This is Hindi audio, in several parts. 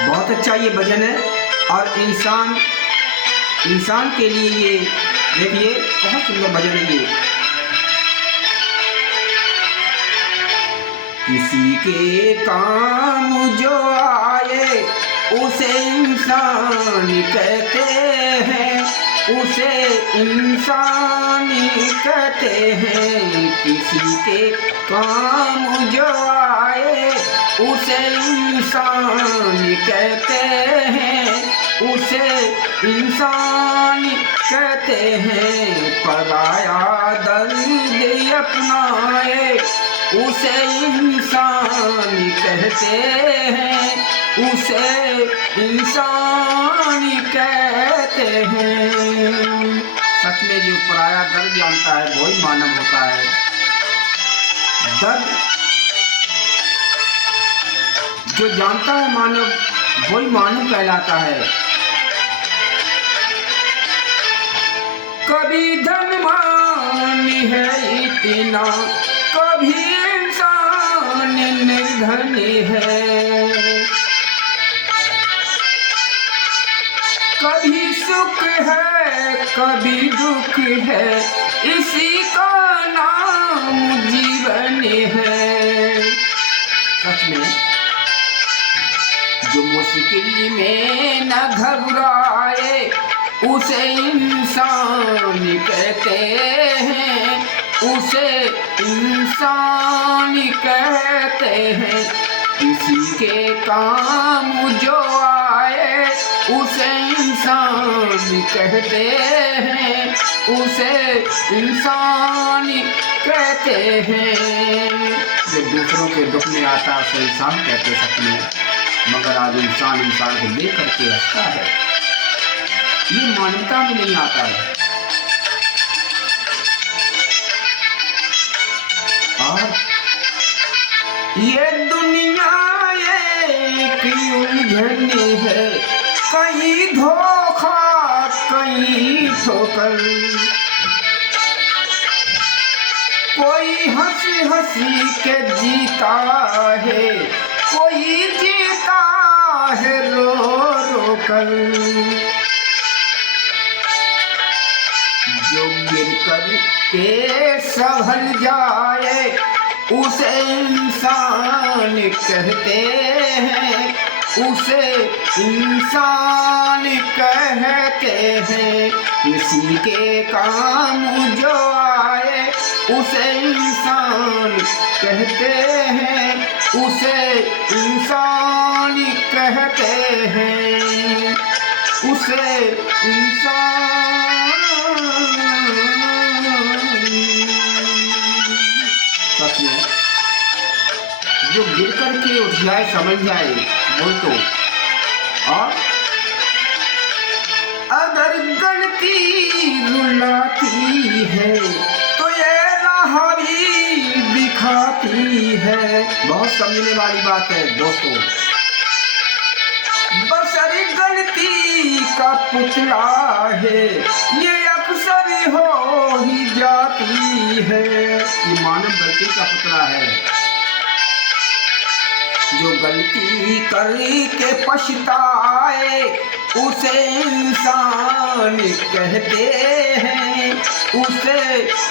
बहुत अच्छा ये भजन है। और इंसान के लिए ये देखिए बहुत सुंदर भजन है ये। किसी के काम जो आए उसे इंसान कहते हैं, उसे इंसान कहते हैं। किसी के काम जो आए उसे इंसान कहते हैं, उसे इंसान कहते हैं। पराया दर्द अपनाए उसे इंसान कहते हैं, उसे इंसान कहते हैं। सच में जो पराया दर्द जानता है वही मानव होता है। दर्द जो जानता है मानव वही मानव कहलाता है। कभी धनवान है इतना, कभी इंसान निर्धन है। कभी सुख है कभी दुख है, इसी का नाम जीवन है। सच में जो मुश्किल में न घबराए उसे इंसान कहते हैं, उसे इंसान कहते हैं। किसी के काम जो आए उसे इंसान कहते हैं, उसे इंसान कहते हैं। जो दूसरों के दुख में आता है उसे इंसान कहते सच में, मगर आज इंसान को देख करके हंसता है। ये मानवता में नहीं आता है। और ये दुनिया एक उलझन है, कहीं धोखा कहीं ठोकर। कोई हंसी हंसी के जीता है, कोई जीता है रो रो कर। जो गिर कर के संभल जाए उसे इंसान कहते हैं, उसे इंसान कहते हैं। किसी के काम जो आए उसे इंसान कहते हैं, उसे इंसान कहते हैं, उसे इंसान। सच में जो गिर करके उठ जाए समझ जाए वो तो। और अगर गलती रुलाती है तो ये राह भी दिखाती है। बहुत समझने वाली बात है दोस्तों। बशर गलती का पुतला है, ये अक्सर हो ही जाती है। ये मानव गलती का पुतला है। जो गलती करके पछताए उसे इंसान कहते हैं, उसे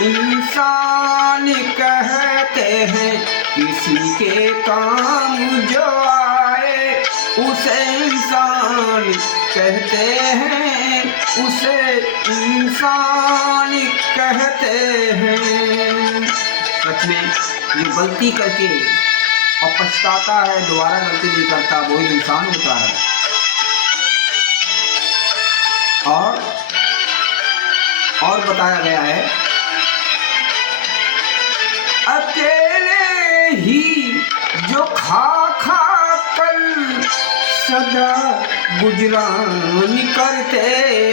इंसान कहते हैं। किसी के काम जो आए उसे इंसान कहते हैं, उसे इंसान कहते हैं। सच में ये गलती करके और पछताता है, दोबारा गलती नहीं करता, वही इंसान होता है। और बताया गया है अकेले ही जो खा कर सदा गुजरान करते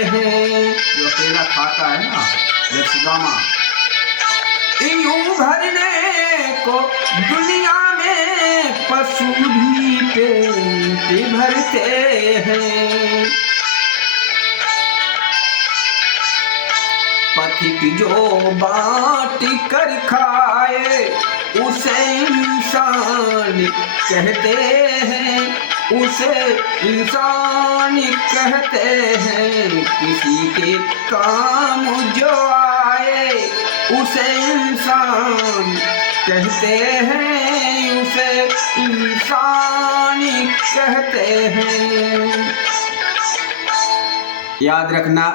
हैं। जो अकेला खाता है ना यशोदामा, यूं भरने को दुनिया में पशु भी पेट भरते हैं। पथिक जो बांट कर खाए उसे इंसान कहते हैं, उसे इंसान कहते हैं। किसी के काम जो आए उसे इंसान कहते हैं, उसे इंसान कहते हैं। याद रखना,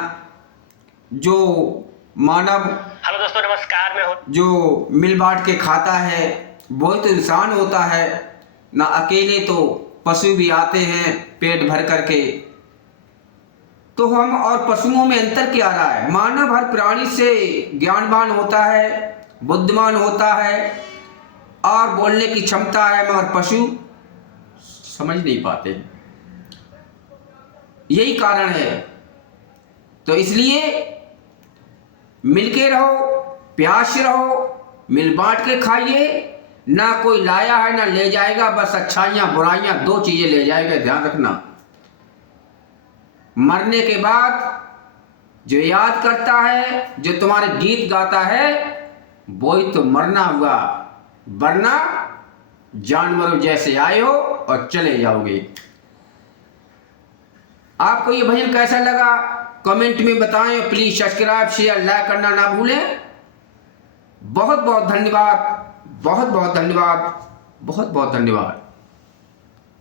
जो मानव, हेलो दोस्तों नमस्कार, मैं हूँ जो मिल बांट के खाता है वो तो इंसान होता है ना। अकेले तो पशु भी आते हैं पेट भर करके। तो हम और पशुओं में अंतर क्या रहा है? मानव हर प्राणी से ज्ञानवान होता है, बुद्धिमान होता है और बोलने की क्षमता है, मगर पशु समझ नहीं पाते। यही कारण है। तो इसलिए मिलके रहो, प्यार से रहो, मिल बांट के खाइए। ना कोई लाया है ना ले जाएगा, बस अच्छाइयाँ बुराइयाँ दो चीजें ले जाएगा, ध्यान रखना। मरने के बाद जो याद करता है, जो तुम्हारे गीत गाता है, वो ही तो मरना हुआ, वरना जानवरों जैसे आए हो और चले जाओगे। आपको ये भजन कैसा लगा कमेंट में बताएं। प्लीज सब्सक्राइब शेयर लाइक करना ना भूलें। बहुत बहुत धन्यवाद, बहुत बहुत धन्यवाद, बहुत बहुत धन्यवाद।